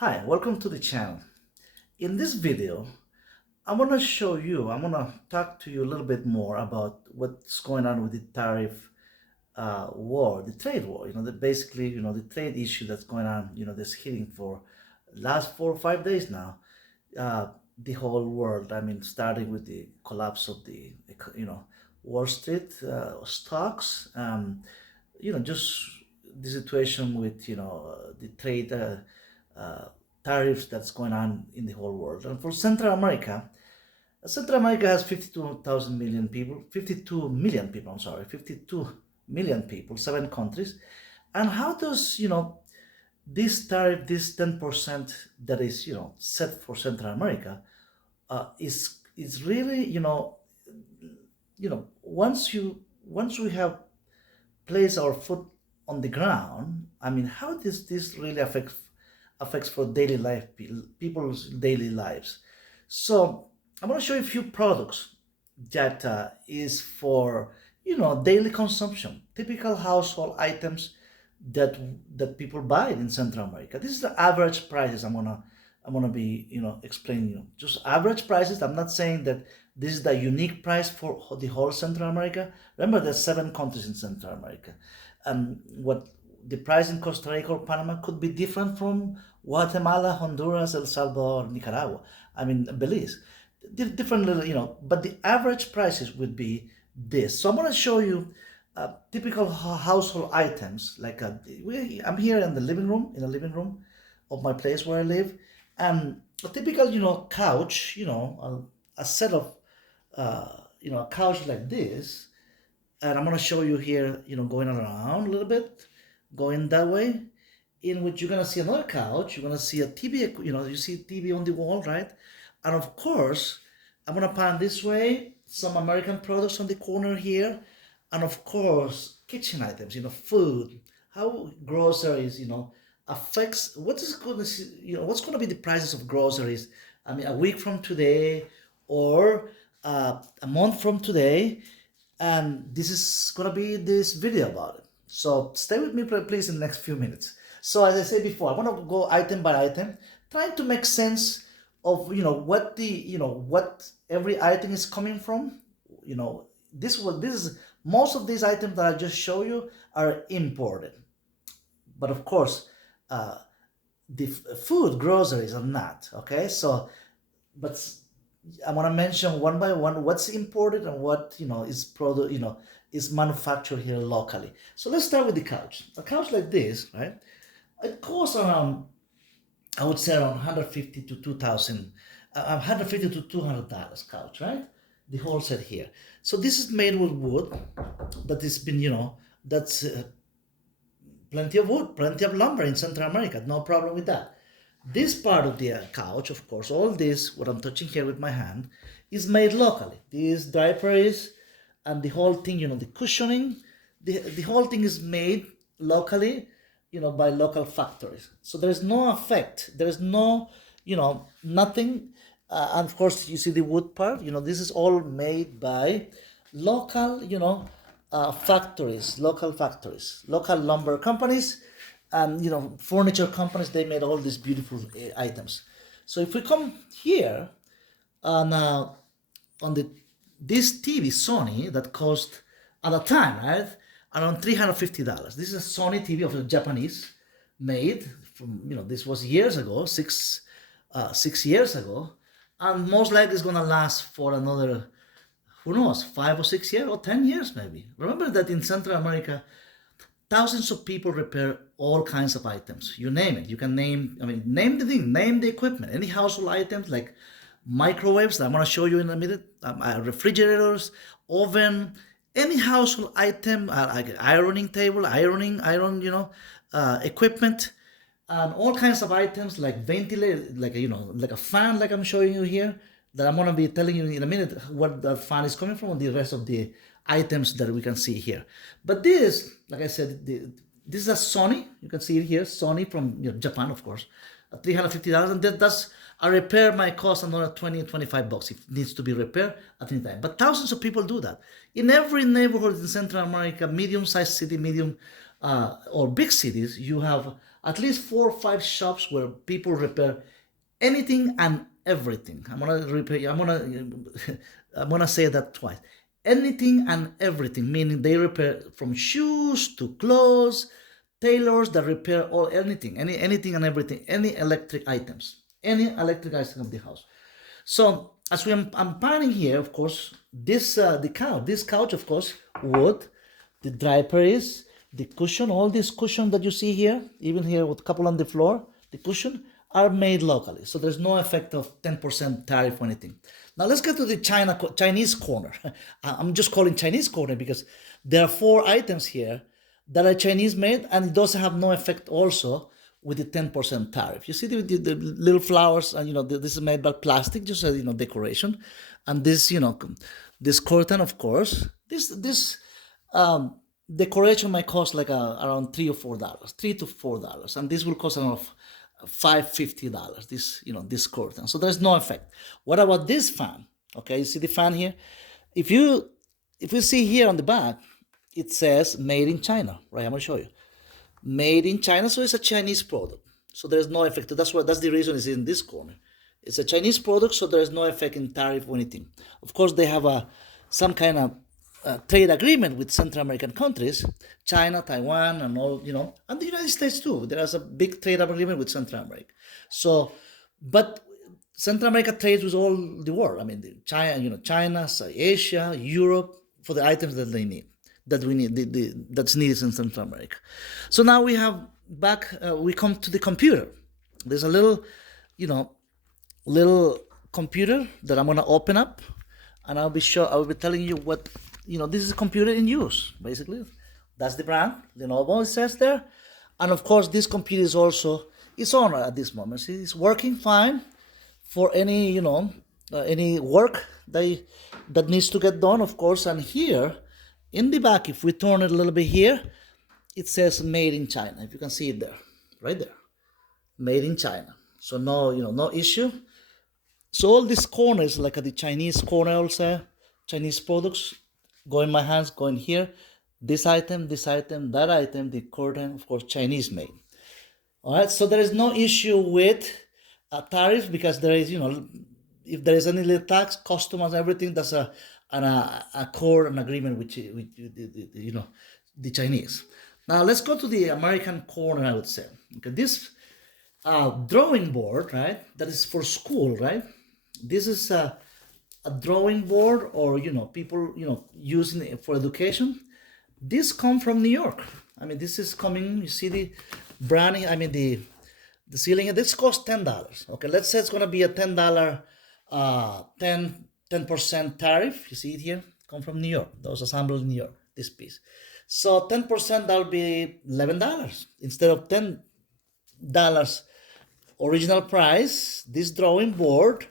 Hi, welcome to the channel. In this video, I'm gonna talk to you a little bit more about what's going on with the tariff war, the trade war. The trade issue that's going on, that's hitting for last 4 or 5 days now, the whole world. I mean, starting with the collapse of Wall Street stocks, just the situation with, the trade uh, tariffs that's going on in the whole world. And for Central America has 52,000 million people, 52 million people, I'm sorry, 52 million people, 7 countries. And how does, this tariff, this 10% that is, set for Central America, is really, once we have placed our foot on the ground, I mean, how does this really affects for daily life, people's daily lives? So I'm going to show you a few products that is for daily consumption, typical household items that people buy in Central America. This is the average prices. I'm gonna be explaining you just average prices. I'm not saying that this is the unique price for the whole Central America. Remember, there's 7 countries in Central America, and what the price in Costa Rica or Panama could be different from Guatemala, Honduras, El Salvador, Nicaragua. I mean, Belize. Different little, but the average prices would be this. So I'm going to show you typical household items. I'm here in the living room of my place where I live, and a typical, couch, a set of, a couch like this, and I'm gonna show you here, going around a little bit, going that way, in which you're gonna see another couch, you're gonna see a TV, you see TV on the wall, right? And of course, I'm gonna pan this way, some American products on the corner here, and of course, kitchen items, food, how groceries, affects what is going to, what's going to be the prices of groceries. I mean, a week from today, or a month from today, and this is going to be this video about it. So stay with me, please, in the next few minutes. So as I said before, I want to go item by item, trying to make sense of what every item is coming from. This is most of these items that I just show you are imported, but of course, uh, the food groceries are not. Okay, so but I want to mention one by one what's imported and what is product is manufactured here locally. So let's start with the couch. A couch like this, right? It costs around, I would say, around 150 to 2,000, 150 to $200 couch, right? The whole set here. So this is made with wood that has been, that's plenty of wood, plenty of lumber in Central America. No problem with that. This part of the couch, of course, all this, what I'm touching here with my hand, is made locally. These draperies and the whole thing, the cushioning, the whole thing is made locally, by local factories. So there's no effect. There's no, nothing. And of course, you see the wood part, this is all made by local, factories, local lumber companies, and furniture companies. They made all these beautiful items. So if we come here, now on this TV Sony that cost at the time, right, around $350. This is a Sony TV of a Japanese made from, this was years ago, 6 years ago, and most likely it's gonna last for another, who knows, 5 or 6 years or 10 years maybe. Remember that in Central America, thousands of people repair all kinds of items. You name it. You can name the thing, name the equipment, any household items like microwaves that I'm going to show you in a minute, refrigerators, oven, any household item, like ironing table, iron, equipment, and all kinds of items like ventilator, like a fan, like I'm showing you here, that I'm going to be telling you in a minute what the fan is coming from, and the rest of the items that we can see here. But this, like I said, this is a Sony. You can see it here, Sony from Japan, of course, $350, and that's a repair might cost another 20 $25 if it needs to be repaired at any time. But thousands of people do that in every neighborhood in Central America, medium-sized city, medium or big cities. You have at least 4 or 5 shops where people repair anything and everything. I'm gonna repair. I'm gonna say that twice. Anything and everything, meaning they repair from shoes to clothes, tailors that repair all anything, anything and everything, any electric items, of the house. So as I'm panning here, of course, this couch, of course, wood, the draperies, the cushion, all these cushion that you see here, even here with a couple on the floor, the cushion are made locally. So there's no effect of 10% tariff or anything. Now let's get to the Chinese corner. I'm just calling Chinese corner because there are 4 items here that are Chinese made, and it does have no effect also with the 10% tariff. You see the little flowers, and this is made by plastic, just as decoration, and this curtain, of course, this decoration might cost like around $3 or $4, $3 to $4, and this will cost around $550. This curtain, so there's no effect. What about this fan? Okay, you see the fan here. If you see here on the back, it says made in China, right? I'm gonna show you. Made in China, so it's a Chinese product. So there's no effect. That's the reason it's in this corner. It's a Chinese product, so there's no effect in tariff or anything. Of course, they have some kind of trade agreement with Central American countries, China, Taiwan, and all, and the United States too. There is a big trade agreement with Central America. So, but Central America trades with all the world. I mean, China, Asia, Europe, for the items that they need, that we need, that's needed in Central America. So now we come to the computer. There's a little computer that I'm gonna open up, and I will be telling you what, this is a computer in use, basically. That's the brand, Lenovo, it says there. And of course, this computer is on at this moment. See, it's working fine for any work that needs to get done, of course. And here in the back, if we turn it a little bit here, it says made in China. If you can see it there, right there, made in China. So no issue. So all this corner is like the Chinese corner, also Chinese products go in my hands, go in here. This item, that item, the curtain, of course, Chinese made. All right, so there is no issue with a tariff, because there is, if there is any little tax, customs, everything, that's an accord, an agreement with the Chinese. Now let's go to the American corner, I would say. Okay, this drawing board, right? That is for school, right? This is a drawing board, or people using it for education. This come from New York. I mean, this is coming. You see the branding. I mean, the ceiling. This costs $10. Okay, let's say it's gonna be a $10, 10% tariff. You see it here. Come from New York. That was assembled in New York. This piece. So 10%, that'll be $11 instead of $10 original price. This drawing board,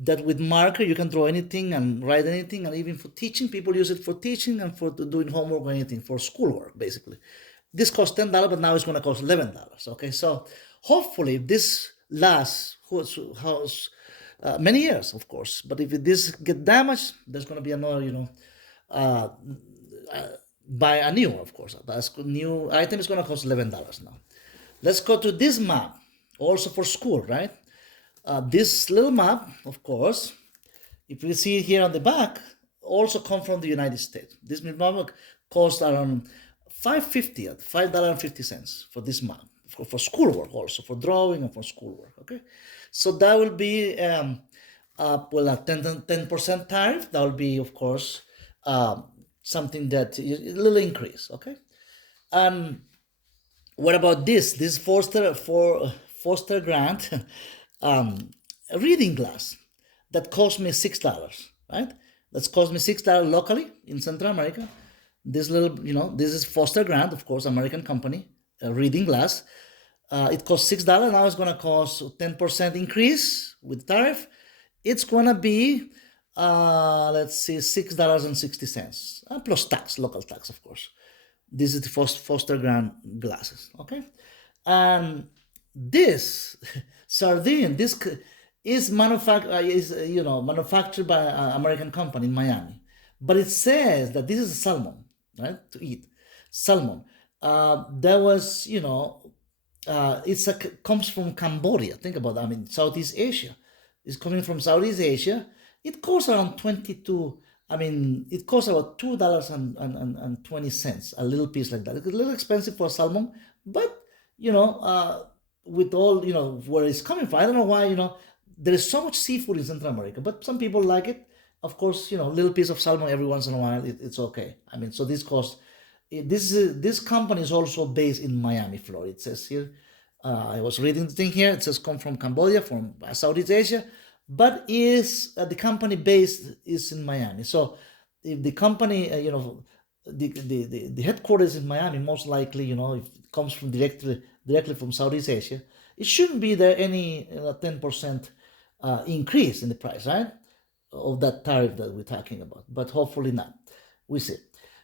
that with marker you can draw anything and write anything, and even for teaching, people use it for teaching and for doing homework or anything, for schoolwork basically. This costs $10, but now it's going to cost $11. Okay, so hopefully this lasts many years, of course. But if this get damaged, there's going to be another, buy a new one, of course. That's new item is going to cost $11 now. Let's go to this map, also for school, right? This little map, of course, if you see here on the back, also come from the United States. This map costs around $5.50 for this map, for schoolwork, also for drawing and for schoolwork. Okay, so that will be a 10% tariff. That will be, of course, something that a little increase. Okay, what about this? This Foster Grant reading glass that cost me $6, right? That's cost me $6 locally in Central America. This little, this is Foster Grant, of course, American company, reading glass. It costs $6. Now it's gonna cost 10% increase with tariff. It's gonna be, let's see, $6.60 plus tax, local tax, of course. This is the Foster Grant glasses, okay? And this sardine, this is manufactured by an American company in Miami, but it says that this is salmon, right? To eat salmon. There was, comes from Cambodia. Think about that. I mean, Southeast Asia. It's coming from Southeast Asia. It costs around 22. I mean, it costs about $2.20, a little piece like that. It's a little expensive for salmon, but you know, with all where it's coming from, I don't know why. There is so much seafood in Central America, but some people like it. Of course, a little piece of salmon every once in a while, it's okay. I mean, so this costs. This company is also based in Miami, Florida. It says here. I was reading the thing here. It says come from Cambodia, from Southeast Asia, but is the company based is in Miami. So if the company, the headquarters in Miami, most likely, if it comes from directly from Southeast Asia, it shouldn't be there any 10% increase in the price, right? Of that tariff that we're talking about, but hopefully not. We see.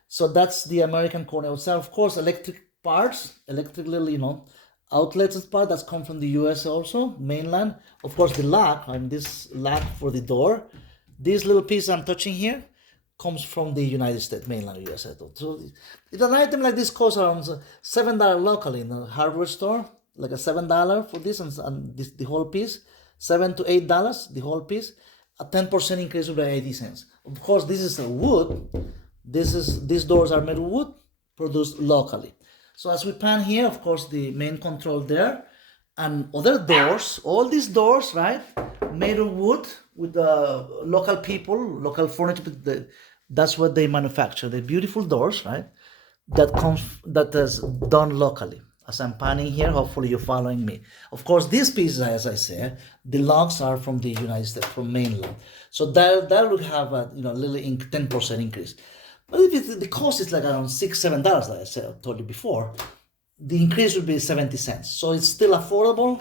So that's the American corn outside. Of course, electric parts, electrically, outlets part that's come from the US also, mainland. Of course, the lock, this lock for the door, this little piece I'm touching here comes from the United States, mainland US. So it's an item like this costs around $7 locally in a hardware store, like a $7 for this and this, the whole piece, $7 to $8 the whole piece. A 10% increase would be 80 cents. Of course, this is a wood. These doors are made of wood, produced locally. So as we pan here, of course, the main control there, and other doors, all these doors, right, made of wood with the local people, local furniture. That's what they manufacture. The beautiful doors, right, that is done locally. As I'm panning here, hopefully you're following me. Of course, these pieces, as I said, the logs are from the United States, from mainland. So that would have a little 10% increase. But if the cost is like around $6-7, like I told you before, the increase would be 70 cents. So it's still affordable.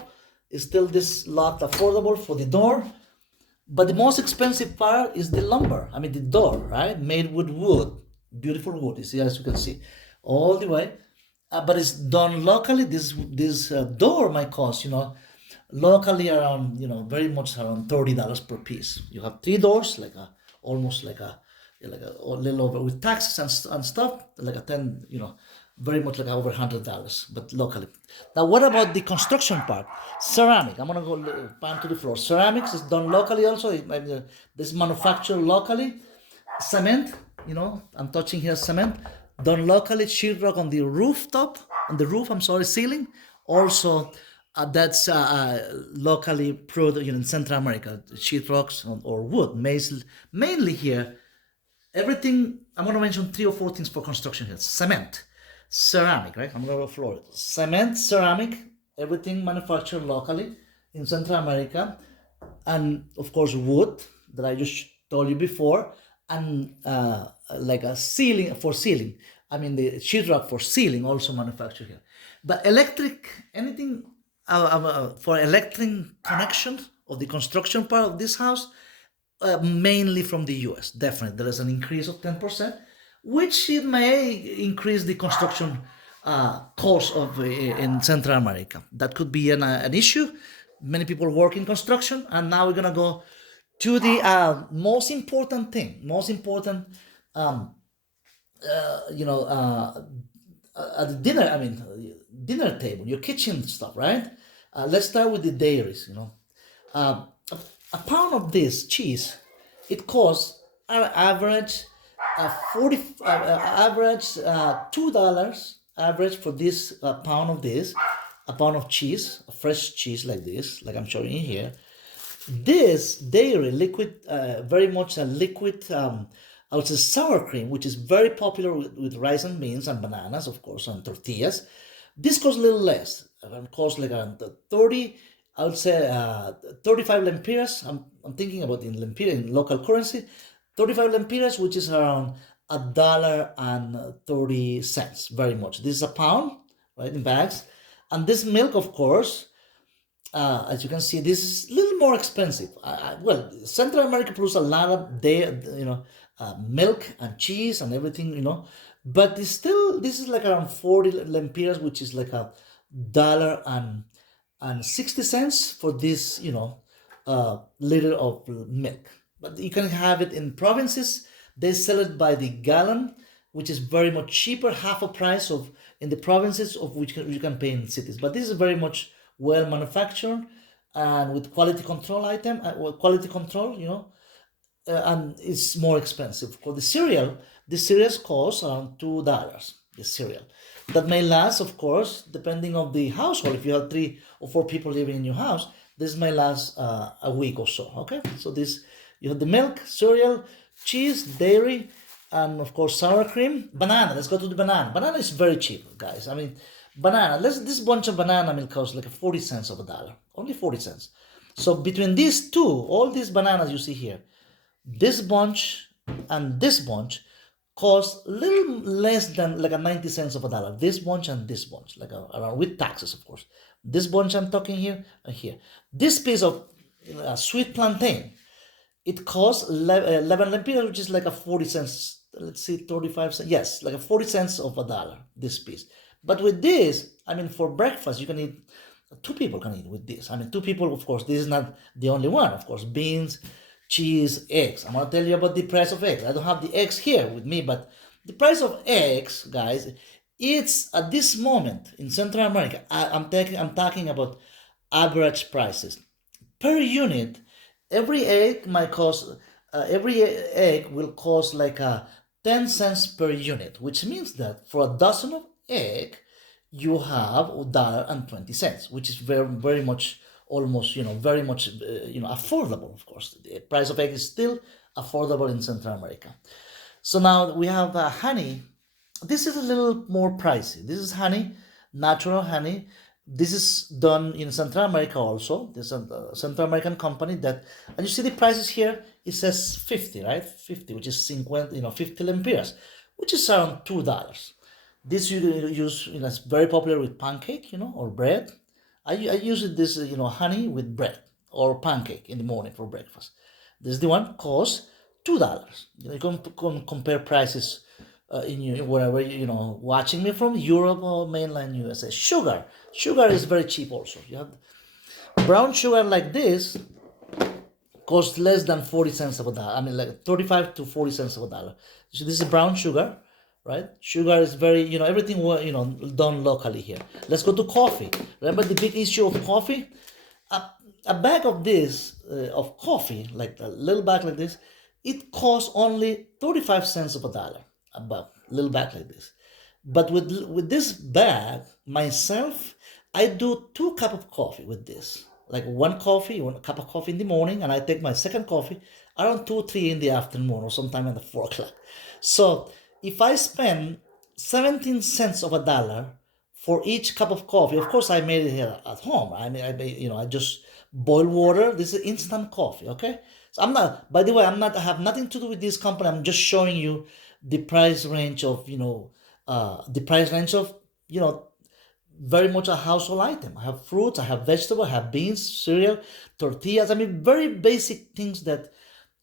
It's still this lot affordable for the door. But the most expensive part is the lumber. I mean, the door, right? Made with wood, beautiful wood. You see, as you can see, all the way. But it's done locally. This door might cost, locally around, very much around $30 per piece. You have 3 doors, almost like a little over with taxes and stuff, like a 10, very much like over $100, but locally. Now, what about the construction part? Ceramic. I'm gonna go pan to the floor. Ceramics is done locally also. This manufactured locally. Cement. I'm touching here cement. Done locally. Sheetrock on the rooftop, ceiling. Also, that's locally produced in Central America. Sheetrocks or wood, mainly here. Everything, I'm going to mention 3 or 4 things for construction here. Cement, ceramic, right? I'm going to go floor it. Cement, ceramic, everything manufactured locally in Central America. And of course, wood that I just told you before. And like a ceiling for ceiling. The sheetrock for ceiling also manufactured here. But anything for electric connection of the construction part of this house, mainly from the US, definitely. There is an increase of 10%, which it may increase the construction cost in Central America. That could be an issue. Many people work in construction, and now we're going to go to the most important thing, at the dinner table, your kitchen stuff, right? Let's start with the dairies, a pound of this cheese, it costs average $2 average for this pound of this, a pound of cheese, a fresh cheese like this, like I'm showing you here. This dairy liquid, very much a liquid, I would say sour cream, which is very popular with rice and beans and bananas, of course, and tortillas. This costs a little less. It costs like around 30. I would say 35 lempiras. I'm thinking about in lempira in local currency, 35 lempiras, which is around $1.30. Very much. This is a pound, right, in bags, and this milk, of course, as you can see, this is a little more expensive. Well, Central America produces a lot of milk and cheese and everything, but this is like around 40 lempiras, which is like $1.60 for this, liter of milk. But you can have it in provinces. They sell it by the gallon, which is very much cheaper, half a price of in the provinces of which you can pay in cities. But this is very much well manufactured and with quality control quality control, and it's more expensive. For the cereals cost around $2. The cereal that may last, of course, depending on the household. If you have 3 or 4 people living in your house, this may last a week or so. Okay, so this you have the milk, cereal, cheese, dairy, and of course sour cream. Banana. Let's go to the banana. Banana is very cheap, guys. I mean, banana. This bunch of banana milk costs like 40 cents of a dollar, only 40 cents. So between these two, all these bananas you see here, this bunch and this bunch cost a little less than like a 90 cents of a dollar. This bunch and this bunch, like around with taxes, of course. This bunch I'm talking here and here. This piece of sweet plantain, it costs 11 lempiras, which is like a 40 cents. Let's see, 35 cents. Yes, like a 40 cents of a dollar, this piece. But with this, I mean, for breakfast, you can eat, 2 people can eat with this. I mean, 2 people, of course, this is not the only one. Of course, beans, cheese, eggs. I'm going to tell you about the price of eggs. I don't have the eggs here with me, but the price of eggs, guys, it's at this moment in Central America. I'm talking about average prices per unit. Every egg might cost. Every egg will cost like 10 cents per unit, which means that for a dozen of egg, you have $1.20, which is very, very much, almost, very much, affordable. Of course, the price of egg is still affordable in Central America. So now we have honey. This is a little more pricey. This is honey, natural honey. This is done in Central America also. There's a Central American company that, and you see the prices here. It says 50, right? 50, which is 50 lempiras, which is around $2. This you use, it's very popular with pancake, or bread. I use this, honey with bread or pancake in the morning for breakfast. This is the one costs $2. You can compare prices in wherever watching me from Europe or mainland USA. Sugar is very cheap also. You have brown sugar like this costs less than 40 cents of a dollar. I mean, like 35 to 40 cents of a dollar. So this is brown sugar, right? Sugar is very, everything, done locally here. Let's go to coffee. Remember the big issue of coffee? A bag of this, of coffee, like a little bag like this, it costs only 35 cents of a dollar. A little bag like this. But with this bag, myself, I do 2 cups of coffee with this. Like one cup of coffee in the morning, and I take my second coffee around 2 or 3 in the afternoon, or sometime at 4 o'clock. So if I spend 17 cents of a dollar for each cup of coffee, of course I made it here at home. I just boil water. This is instant coffee, okay? So I have nothing to do with this company. I'm just showing you the price range of, very much a household item. I have fruits, I have vegetables, I have beans, cereal, tortillas. I mean, very basic things that,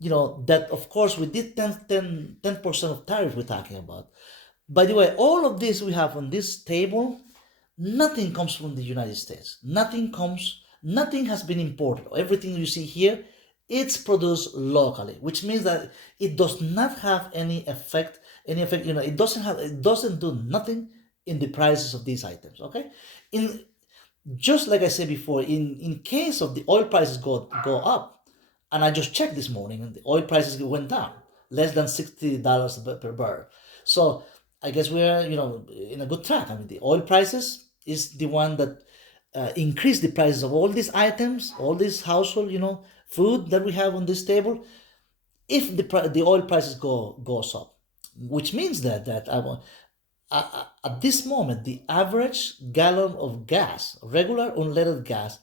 that of course with this 10% of tariff we're talking about. By the way, all of this we have on this table, nothing comes from the United States. Nothing has been imported. Everything you see here, it's produced locally, which means that it does not have any effect, it doesn't do nothing in the prices of these items, okay? Just like I said before, in case of the oil prices go up, and I just checked this morning, and the oil prices went down, less than $60 per barrel. So I guess we're, in a good track. I mean, the oil prices is the one that increased the prices of all these items, all this household, food that we have on this table. If the oil prices goes up, which means that at this moment, the average gallon of gas, regular unleaded gas,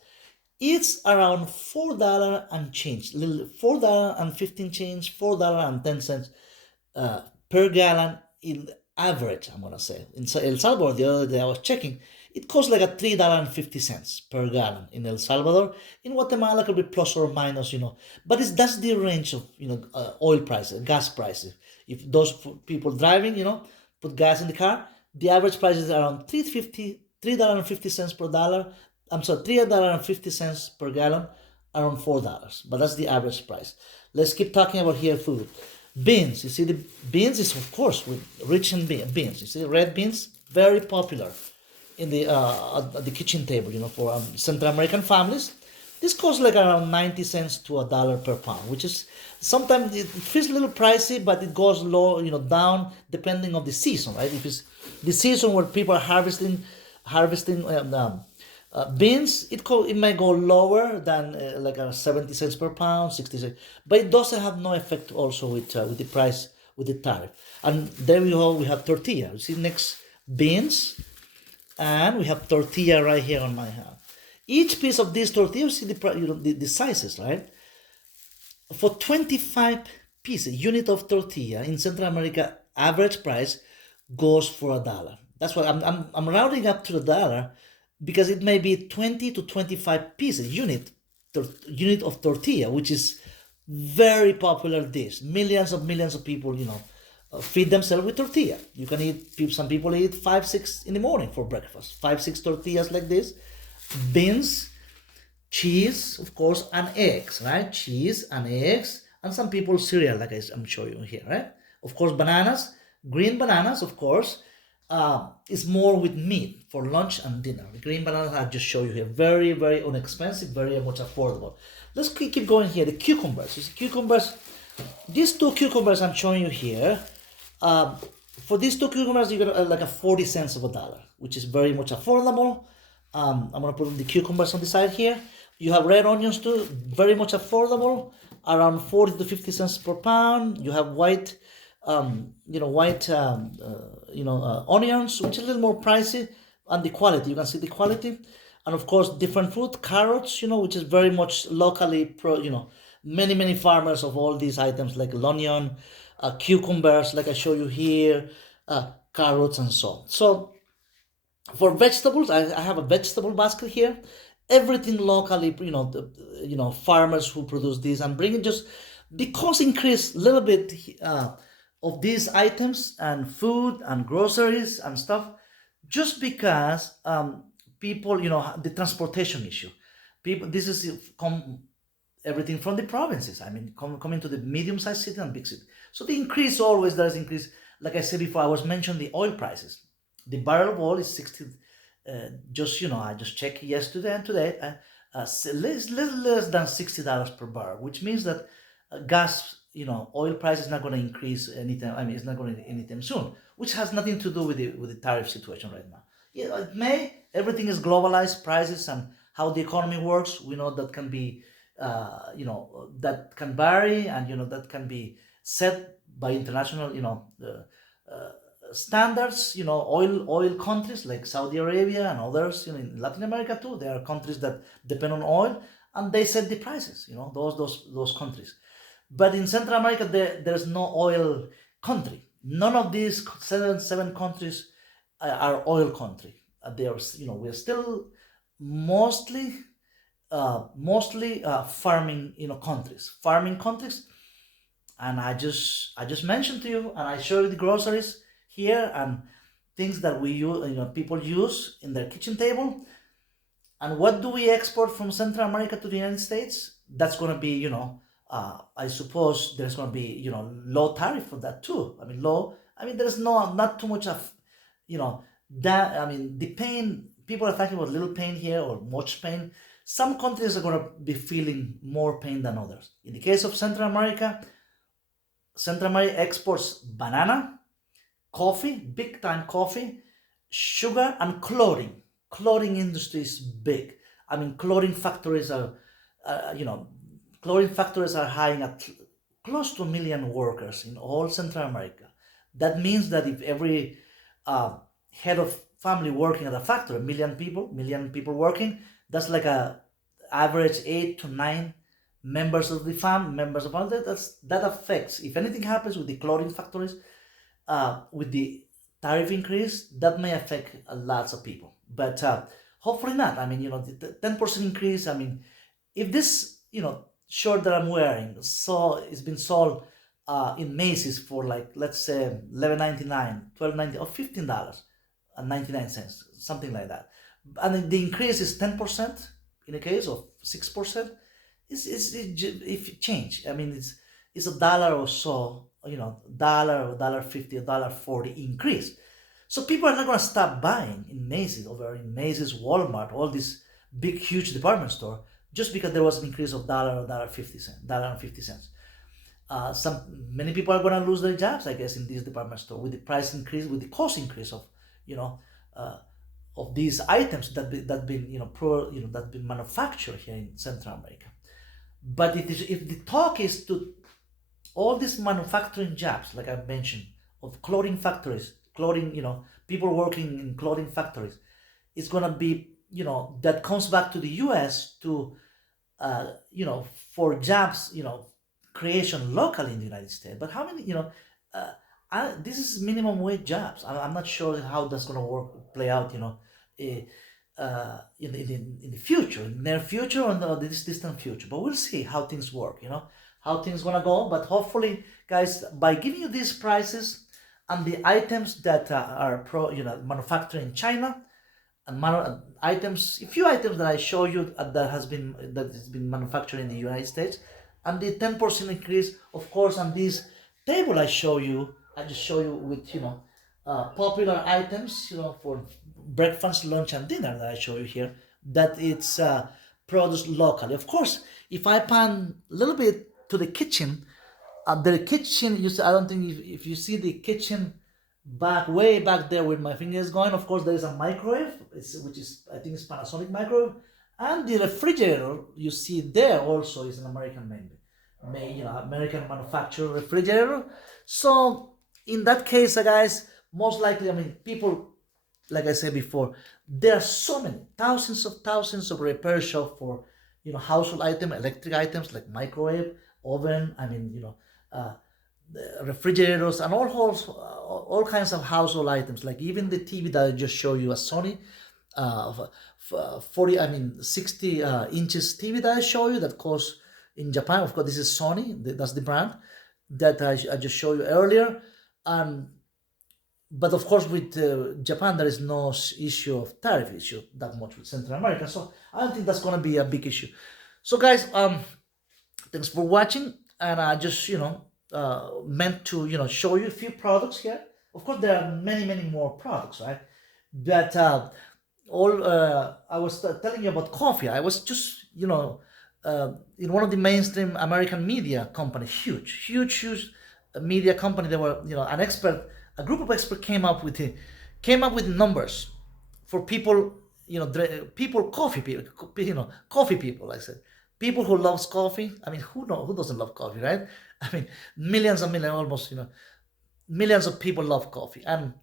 it's around $4 and change, $4.15 change, $4.10 per gallon in average, I'm gonna say. In El Salvador, the other day I was checking, it costs like a $3.50 per gallon in El Salvador. In Guatemala, it could be plus or minus, but that's the range of, oil prices, gas prices. If those people driving, put gas in the car, the average price is around $3.50 per dollar. I'm sorry, $3.50 per gallon, around $4. But that's the average price. Let's keep talking about here food. Beans. You see, the beans is, of course, rich in beans. You see, red beans, very popular in the at the kitchen table, for Central American families. This costs like around 90 cents to $1 per pound, which is sometimes it feels a little pricey, but it goes low, down depending on the season, right? If it's the season where people are harvesting beans, it might go lower than like 70 cents per pound, 60 cents, but it doesn't have no effect also with the price, with the tariff. And there we go, we have tortilla. You see next, beans, and we have tortilla right here on my hand. Each piece of this tortilla, you see the sizes, right? For 25 pieces, unit of tortilla in Central America, average price goes for $1. That's why I'm rounding up to $1 because it may be 20 to 25 pieces unit of tortilla, which is very popular dish. Millions of people, feed themselves with tortilla. You can eat. Some people eat 5, 6 in the morning for breakfast. 5, 6 tortillas like this, beans, cheese, of course, and eggs, right? Cheese and eggs, and some people cereal, like I'm showing you here, right? Of course, bananas, green bananas, of course, is more with meat for lunch and dinner. The green bananas I just show you here, very, very inexpensive, very much affordable. Let's keep going here. The cucumbers. You see, cucumbers. These two cucumbers I'm showing you here. For these two cucumbers, you get like 40 cents of $1, which is very much affordable. I'm gonna put the cucumbers on the side here. You have red onions too, very much affordable, around 40 to 50 cents per pound. You have white onions, which is a little more pricey, and the quality, you can see the quality. And of course, different fruit, carrots, which is very much locally many farmers of all these items like onion, cucumbers, like I show you here, carrots and so on. So for vegetables, I have a vegetable basket here. Everything locally, farmers who produce this and bring it, just the cost increase a little bit of these items and food and groceries and stuff, just because people, the transportation issue. People, this is everything from the provinces. I mean, coming to the medium-sized city and big city. So the increase, always there is increase. Like I said before, I was mentioning the oil prices. The barrel of oil is 60. I just checked yesterday and today. Less than $60 per barrel, which means that gas, oil price is not going to increase anytime. I mean, it's not going to anytime soon, which has nothing to do with the tariff situation right now. Yeah, it may. Everything is globalized prices and how the economy works. We know that can be, that can vary, and that can be set by international, standards. Oil countries like Saudi Arabia and others, in Latin America too. There are countries that depend on oil, and they set the prices. Those countries. But in Central America, there's no oil country. None of these seven countries are oil country. They are, we are still mostly farming, farming countries. And I just mentioned to you, and I show you the groceries here and things that we use, people use in their kitchen table. And what do we export from Central America to the United States? That's going to be, I suppose there's going to be, low tariff for that too. I mean, low. I mean, there's not too much of, that. I mean, the pain. People are talking about little pain here or much pain. Some countries are going to be feeling more pain than others. In the case of Central America exports banana, coffee, big time coffee, sugar, and clothing. Clothing industry is big. I mean, clothing factories are, hiring at close to 1 million workers in all Central America. That means that if every head of family working at a factory, 1 million people working, that's like a average 8 to 9 members of the family. That affects, if anything happens with the clothing factories, with the tariff increase, that may affect lots of people. But hopefully not. I mean, the 10% increase. I mean, if this, shirt that I'm wearing, so it's been sold in Macy's for like, let's say $11.99, $12.90, or $15.99, something like that. And the increase is 10% in the case of 6%. If it change, I mean, it's $1 or so, $1 or $1.50, $1.40 increase. So people are not going to stop buying in Macy's, over in Macy's, Walmart, all these big, huge department store, just because there was an increase of dollar or $1.50. Some many people are going to lose their jobs, I guess, in this department store with the price increase, with the cost increase of, you know, uh, of these items that been that been manufactured here in Central America. But if the talk is to all these manufacturing jobs, like I mentioned, of clothing factories, clothing, people working in clothing factories, it's gonna be, that comes back to the U.S. to, for jobs, creation locally in the United States. But how many, uh, this is minimum wage jobs. I'm not sure how that's gonna play out, eh, in the future, in the near future, or this distant future. But we'll see how things work, how things gonna go. But hopefully, guys, by giving you these prices and the items that are manufactured in China, and items, a few items that I show you that has been manufactured in the United States, and the 10% increase, of course, on this table I just show you with popular items, for breakfast, lunch, and dinner that I show you here, that it's produced locally. Of course, if I pan a little bit to the kitchen, the kitchen, I don't think if you see the kitchen way back there with my fingers going, of course, there is a microwave, which is, I think it's Panasonic microwave, and the refrigerator you see there also is an American American manufacturer refrigerator. So in that case, guys, most likely, people, like I said before, there are so many thousands of repair shop for household item, electric items like microwave, oven. Uh, refrigerators, and all kinds of household items, like even the TV that I just showed you, a Sony 60 inches TV that I show you, that costs in Japan. Of course, this is Sony. That's the brand that I just showed you earlier. But of course, with Japan, there is no issue of tariff issue that much with Central America. So I don't think that's going to be a big issue. So guys, thanks for watching, and I just meant to show you a few products here. Of course, there are many more products, right? But I was telling you about coffee. I was just in one of the mainstream American media company, huge media company. They were a group of experts came up with numbers for people, coffee people, coffee people. I said, people who loves coffee. Who doesn't love coffee, right? Millions and millions, almost, millions of people love coffee. And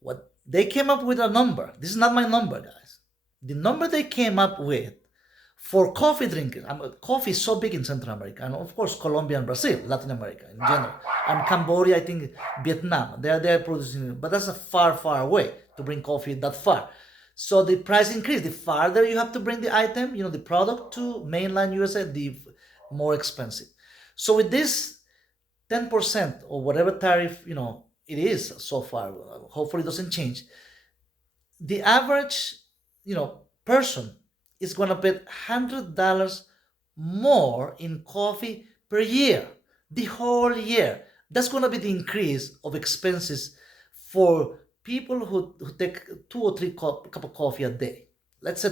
what they came up with a number. This is not my number, guys. The number they came up with for coffee drinkers. Coffee is so big in Central America, and of course Colombia and Brazil, Latin America in general, and Cambodia, I think Vietnam. They're producing, but that's a far away to bring coffee that far. So the price increase. The farther you have to bring the item, the product to mainland USA, the more expensive. So with this 10% or whatever tariff, it is so far, hopefully it doesn't change. The average, person is going to pay $100 more in coffee per year, the whole year. That's going to be the increase of expenses for people who take 2 or 3 cup of coffee a day. Let's say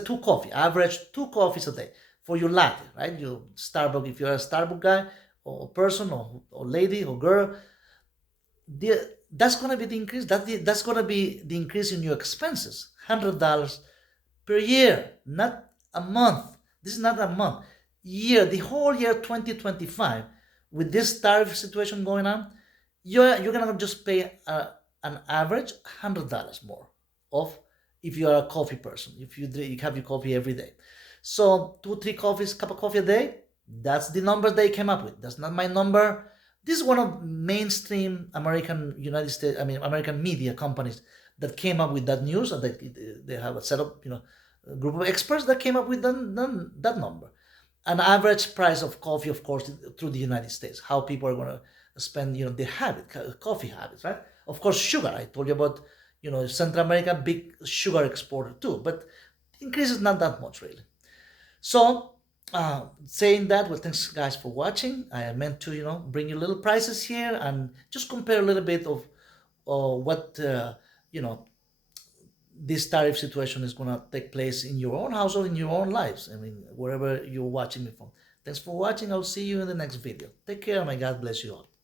average 2 coffees a day for your latte, right? You Starbucks, if you're a Starbucks guy or person or lady or girl, that's going to be the increase. That's going to be the increase in your expenses. $100 per year, not a month. This is not a month. Year, the whole year 2025, with this tariff situation going on, you're gonna just pay an average $100 more of, if you are a coffee person, if you have your coffee every day. So 2-3 cup of coffee a day, that's the number they came up with. That's not my number. This is one of mainstream American media companies that came up with that news, and they have a set up, a group of experts that came up with that number. An average price of coffee, of course, through the United States, how people are going to spend, their coffee habits, right? Of course, sugar. I told you about, Central America, big sugar exporter too, but the increase is not that much really. So, saying that, well, thanks guys for watching. I meant to, bring you little prices here and just compare a little bit of what you know, this tariff situation is going to take place in your own household, in your own lives. I mean, wherever you're watching me from. Thanks for watching. I'll see you in the next video. Take care. May God bless you all.